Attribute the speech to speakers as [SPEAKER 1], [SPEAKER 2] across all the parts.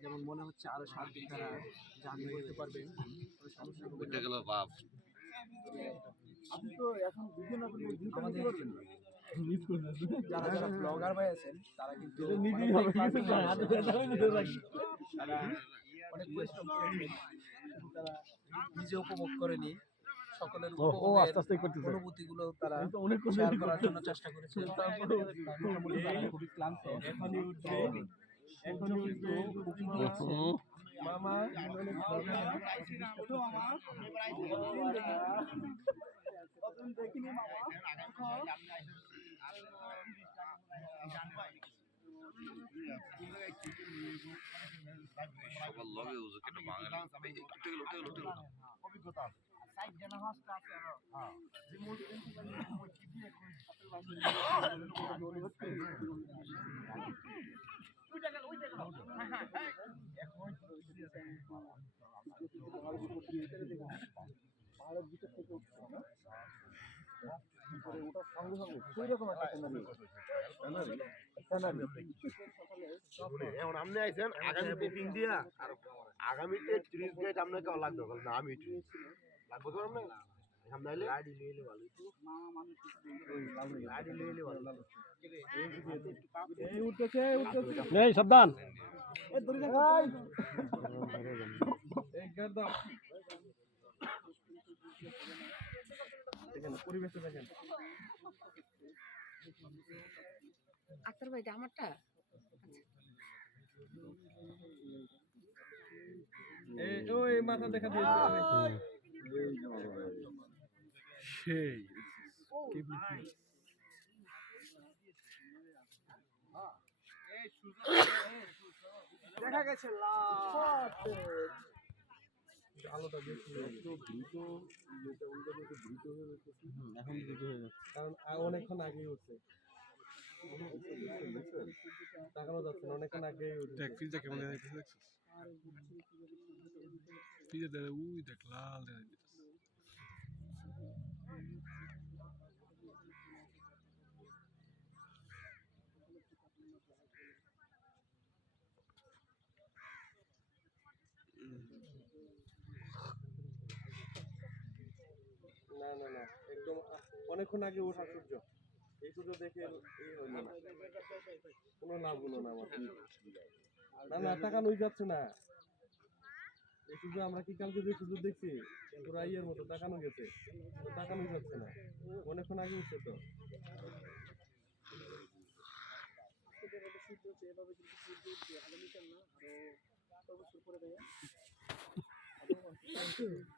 [SPEAKER 1] যেমন মনে হচ্ছে আরও সাত দিন তারা জার্নি করতে পারবে সমস্যা হবে
[SPEAKER 2] উঠে
[SPEAKER 1] না।
[SPEAKER 2] গেল বাপ
[SPEAKER 3] আপনি তো এখন
[SPEAKER 1] আমাদের যারা যারা ব্লগার ভাই আছেন তারা কিন্তু হয়ে। তারা অনেক পরিশ্রম করেছেন তারা নিজে উপভোগ করেনি সকলের
[SPEAKER 3] ও, ও আস্তে আস্তে করতেছে।
[SPEAKER 1] অনুভূতিগুলো তারা শেয়ার করার জন্য চেষ্টা করেছে। মোটামুটি তারা খুবই ক্লান্ত।
[SPEAKER 3] এখনই উঠবে এখনই উঠবে বুকিং দিয়েছে মামা।
[SPEAKER 2] সবার লগে উজু কেটে বাঙালি উঠে গেল উঠে গেল উঠে গেল
[SPEAKER 3] পাহাড়ের ভিতর থেকে উঠছে না ভিতরে সঙ্গে সঙ্গে সেই রকম একটা
[SPEAKER 4] আগামীতে ত্রিশ গেট আপনাকে লাগবে না আমি লাগবে তো আপনার
[SPEAKER 3] সাবধান দেখেন পরিবেশটা দেখেন
[SPEAKER 5] আক্তার ভাইটা আমারটা
[SPEAKER 3] এই ওই মাথা দেখা দিয়েছে। সেই।
[SPEAKER 1] দেখা গেছে
[SPEAKER 3] আলোটা বেশি দ্রুত যেটা উল্টো দিকে দ্রুত হয়ে যাচ্ছে এখন দ্রুত হয়ে যাচ্ছে। কারণ অনেকক্ষণ আগেই হচ্ছে তাকানো যাচ্ছে না অনেকক্ষণ আগেই উঠছে।
[SPEAKER 6] দেখ পিজা কেমন দেখছিস? পিজা দেখা উই দেখ লাল দেখা
[SPEAKER 3] না না একদম অনেকক্ষণ আগে ওঠা সূর্য এই সূর্য দেখে এই হইল না। কোনো লাভ হলো না আমার। না না তাকানোই যাচ্ছে না। এই সূর্য আমরা কি কালকে যে সূর্য দেখছি? পুরা ইয়ের মতো তাকানো গেছে। তাকানোই যাচ্ছে না। অনেকক্ষণ আগে উঠছে তো। ওই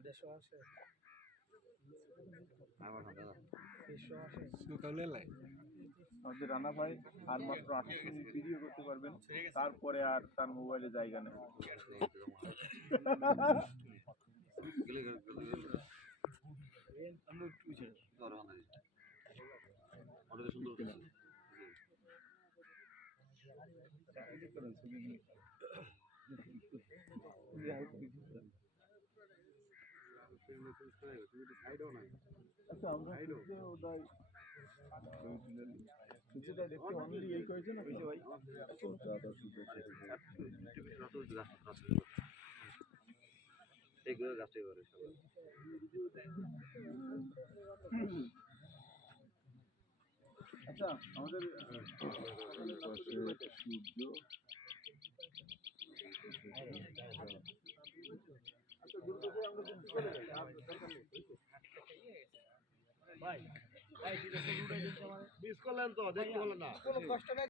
[SPEAKER 1] দেশও আসে
[SPEAKER 6] সকালে লাই
[SPEAKER 7] আমাদের রানা ভাই আর মাত্র আঠাশ মিনিট ভিডিও করতে পারবেন। তারপরে আর তার মোবাইলে জায়গা নেই।
[SPEAKER 2] সুন্দর।
[SPEAKER 7] আচ্ছা আমরা সূর্য উদয় সূর্যোদয় দেখতে অনলি এই কয়েছে না ভাই
[SPEAKER 2] রাতে উঠে গাছ করে সবাই
[SPEAKER 7] আচ্ছা আমাদের সূর্য। আর
[SPEAKER 4] মিস করলেন তো দেখতে বলেন না।
[SPEAKER 1] কষ্ট